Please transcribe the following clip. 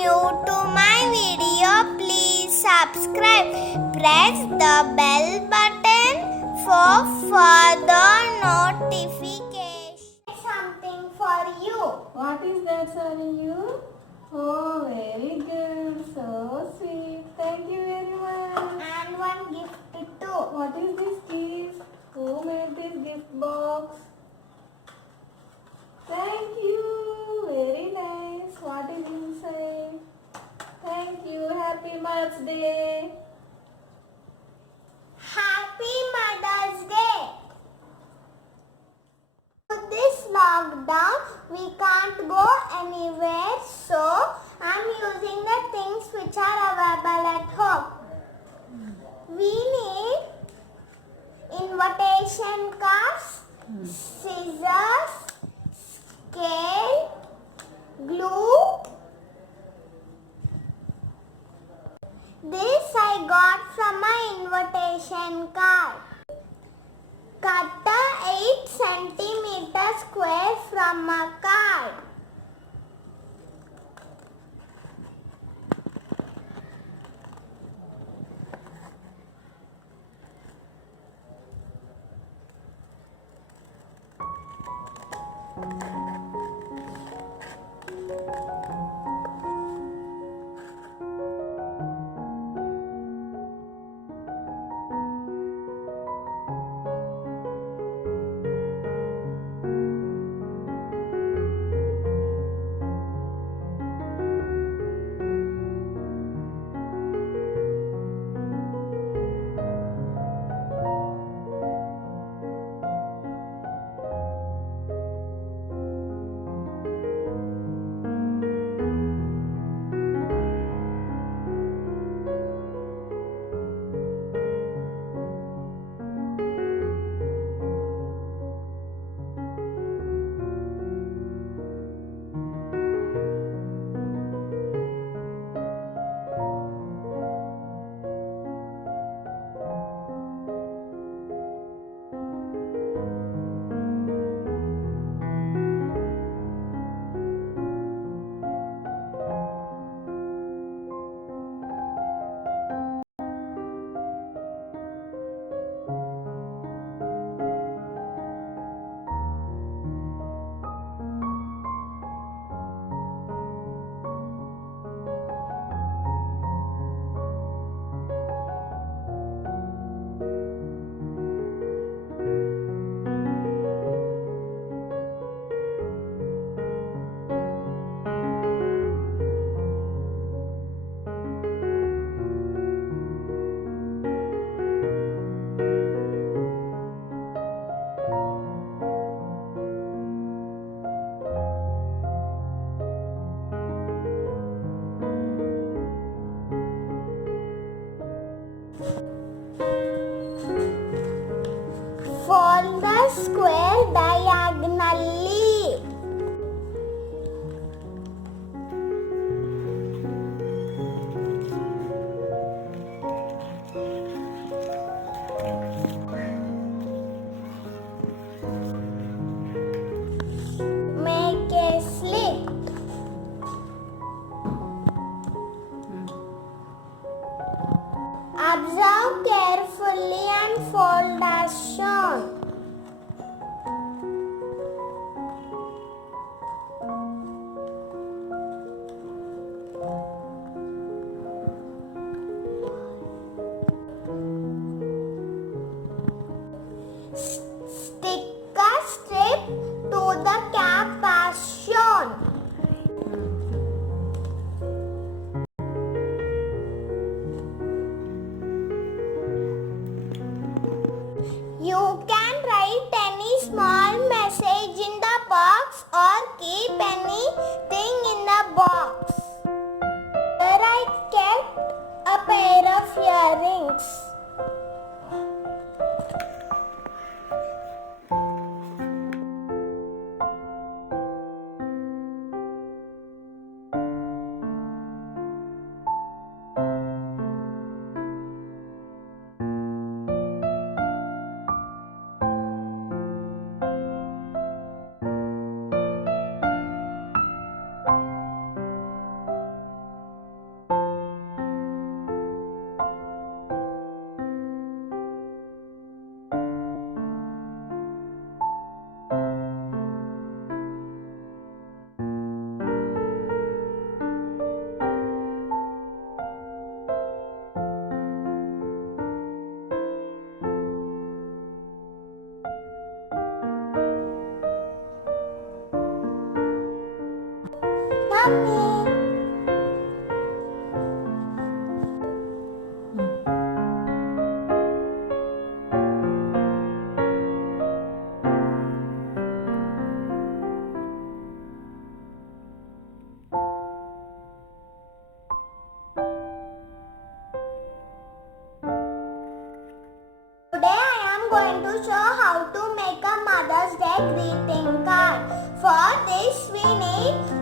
new to my video, please subscribe. Press the bell button for further notification. Something for you. What is that, Sanu? Oh, very good. So sweet. Thank you very much. And one gift too. What is this gift? Who made this gift box? Thank you. Very nice. What is inside? Thank you. Happy Mother's Day. Happy Mother's Day. This lockdown, we can't go anywhere, so I'm using the things which are available at home. We need invitation cards, scissors, scale, glue. This I got from my invitation card. Cut a 8 cm square from a card. Fold the square diagonally. Make a slit. Observe carefully and fold as shown. Stick a strip to the cap as shown. You greeting card. For this we need